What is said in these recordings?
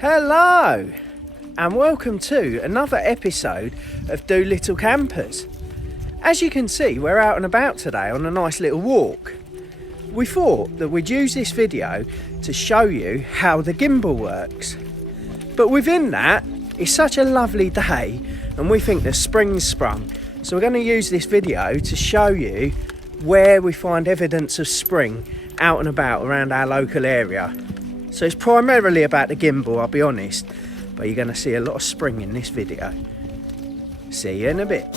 Hello and welcome to another episode of Dolittle Campers. As you can see, we're out and about today on a nice little walk. We thought that we'd use this video to show you how the gimbal works. But within that, it's such a lovely day and we think the spring's sprung. So we're going to use this video to show you where we find evidence of spring out and about around our local area. So it's primarily about the gimbal, I'll be honest, but you're going to see a lot of spring in this video. See you in a bit.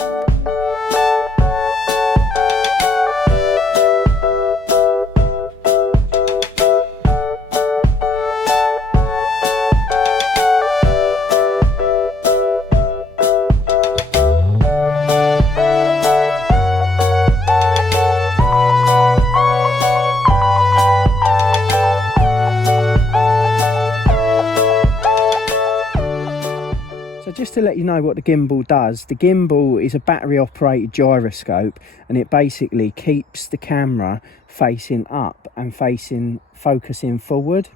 Just to let you know what the gimbal does, the gimbal is a battery operated gyroscope and it basically keeps the camera facing up and focusing forward.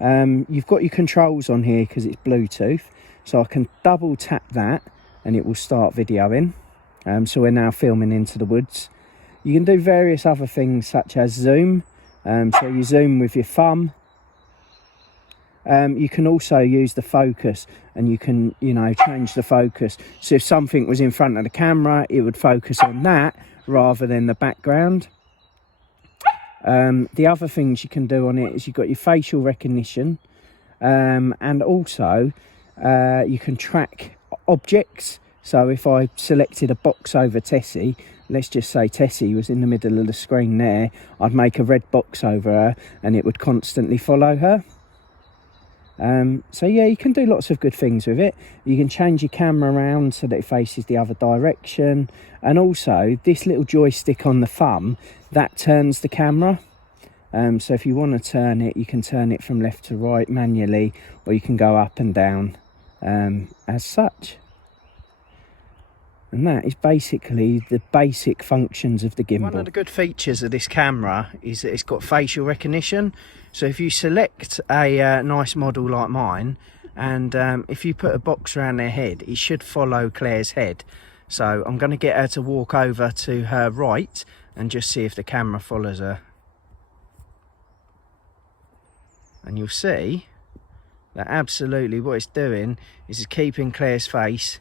You've got your controls on here because it's Bluetooth, so I can double tap that and it will start videoing. So we're now filming into the woods. You can do various other things such as zoom, so you zoom with your thumb. You can also use the focus and you can, change the focus. So if something was in front of the camera, it would focus on that rather than the background. The other things you can do on it is you've got your facial recognition, and also you can track objects. So if I selected a box over Tessie, let's just say Tessie was in the middle of the screen there, I'd make a red box over her and it would constantly follow her. So yeah, you can do lots of good things with it. You can change your camera around so that it faces the other direction, and also this little joystick on the thumb that turns the camera. So if you want to turn it, you can turn it from left to right manually, or you can go up and down as such. And that is basically the basic functions of the gimbal. One of the good features of this camera is that it's got facial recognition. So if you select a nice model like mine, and if you put a box around their head, it should follow Claire's head. So I'm going to get her to walk over to her right and just see if the camera follows her. And you'll see that absolutely what it's doing is keeping Claire's face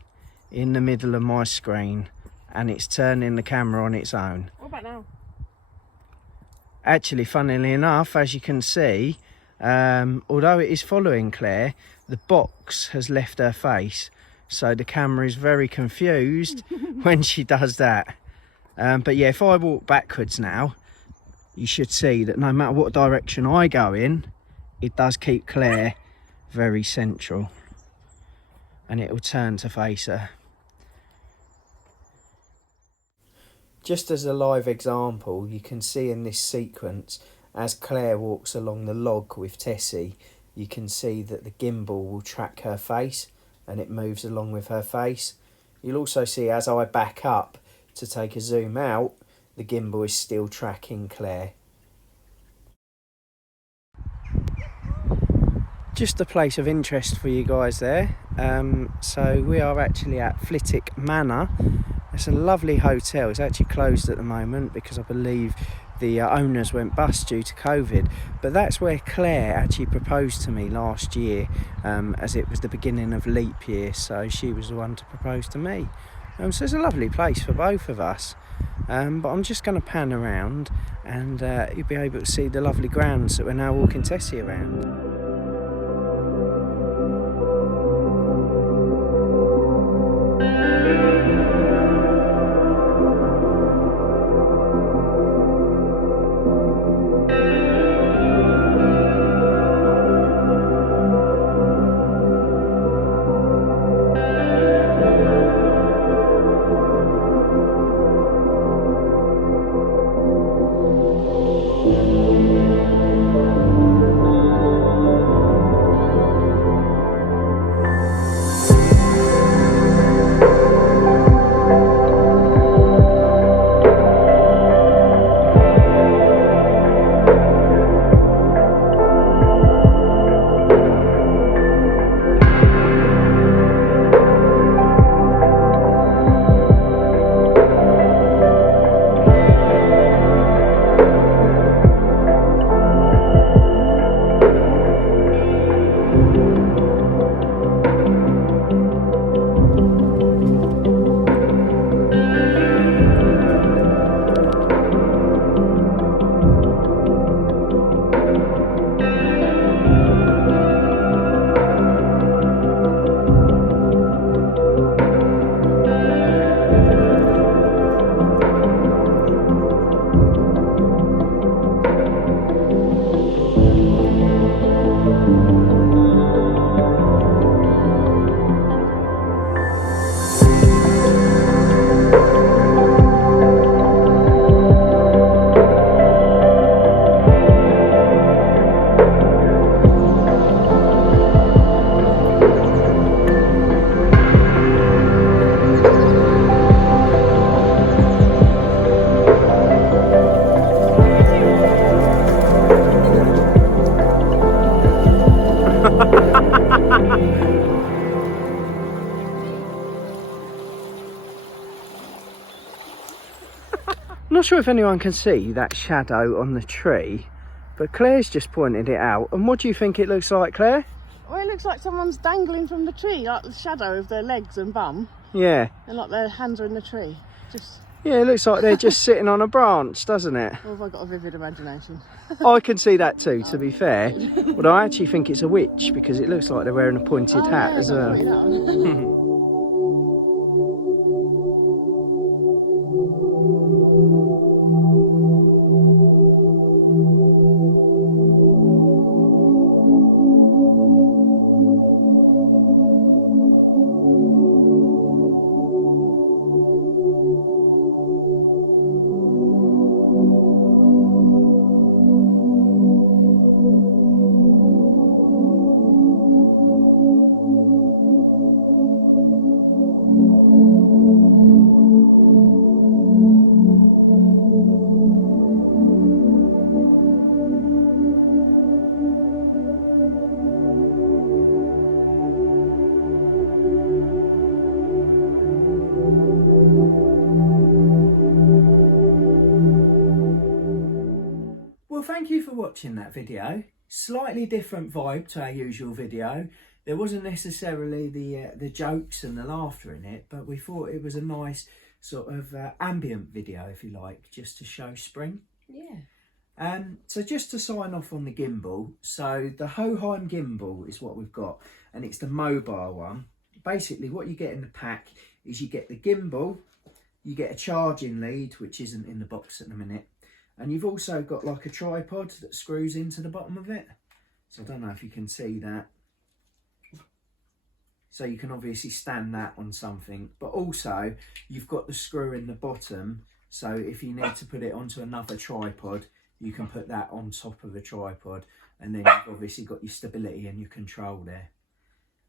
in the middle of my screen, and it's turning the camera on its own. What about now? Actually, funnily enough, as you can see, although it is following Claire, the box has left her face, so the camera is very confused when she does that. But yeah, if I walk backwards now, you should see that no matter what direction I go in, it does keep Claire very central, and it will turn to face her. Just as a live example, you can see in this sequence, as Claire walks along the log with Tessie, you can see that the gimbal will track her face and it moves along with her face. You'll also see as I back up to take a zoom out, the gimbal is still tracking Claire. Just a place of interest for you guys there. So we are actually at Flitwick Manor. It's a lovely hotel. It's actually closed at the moment because I believe the owners went bust due to COVID. But that's where Claire actually proposed to me last year, as it was the beginning of leap year. So she was the one to propose to me. So it's a lovely place for both of us. But I'm just going to pan around and you'll be able to see the lovely grounds that we're now walking Tessie around. I'm not sure if anyone can see that shadow on the tree, but Claire's just pointed it out. And what do you think it looks like, Claire? Well, it looks like someone's dangling from the tree, like the shadow of their legs and bum. Yeah. And like their hands are in the tree. Yeah, it looks like they're just sitting on a branch, doesn't it? Or have I got a vivid imagination? I can see that too, to be fair. But I actually think it's a witch because it looks like they're wearing a pointed hat as well. Well, thank you for watching that video. Slightly different vibe to our usual video. There wasn't necessarily the jokes and the laughter in it, but we thought it was a nice sort of ambient video, if you like, just to show spring. Yeah. So just to sign off on the gimbal, so the Hohem gimbal is what we've got, and it's the mobile one. Basically what you get in the pack is you get the gimbal, you get a charging lead, which isn't in the box at the minute, and you've also got like a tripod that screws into the bottom of it. So I don't know if you can see that. So you can obviously stand that on something, but also you've got the screw in the bottom. So if you need to put it onto another tripod, you can put that on top of the tripod, and then you've obviously got your stability and your control there.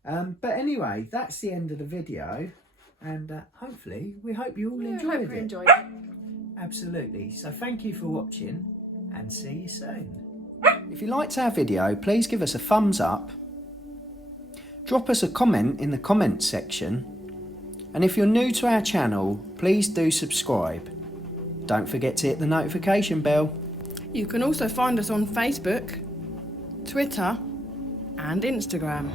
But anyway, that's the end of the video, and hopefully we hope you all enjoyed it. Absolutely. So thank you for watching, and see you soon. If you liked our video, please give us a thumbs up. Drop us a comment in the comments section. And if you're new to our channel, please do subscribe. Don't forget to hit the notification bell. You can also find us on Facebook, Twitter and Instagram.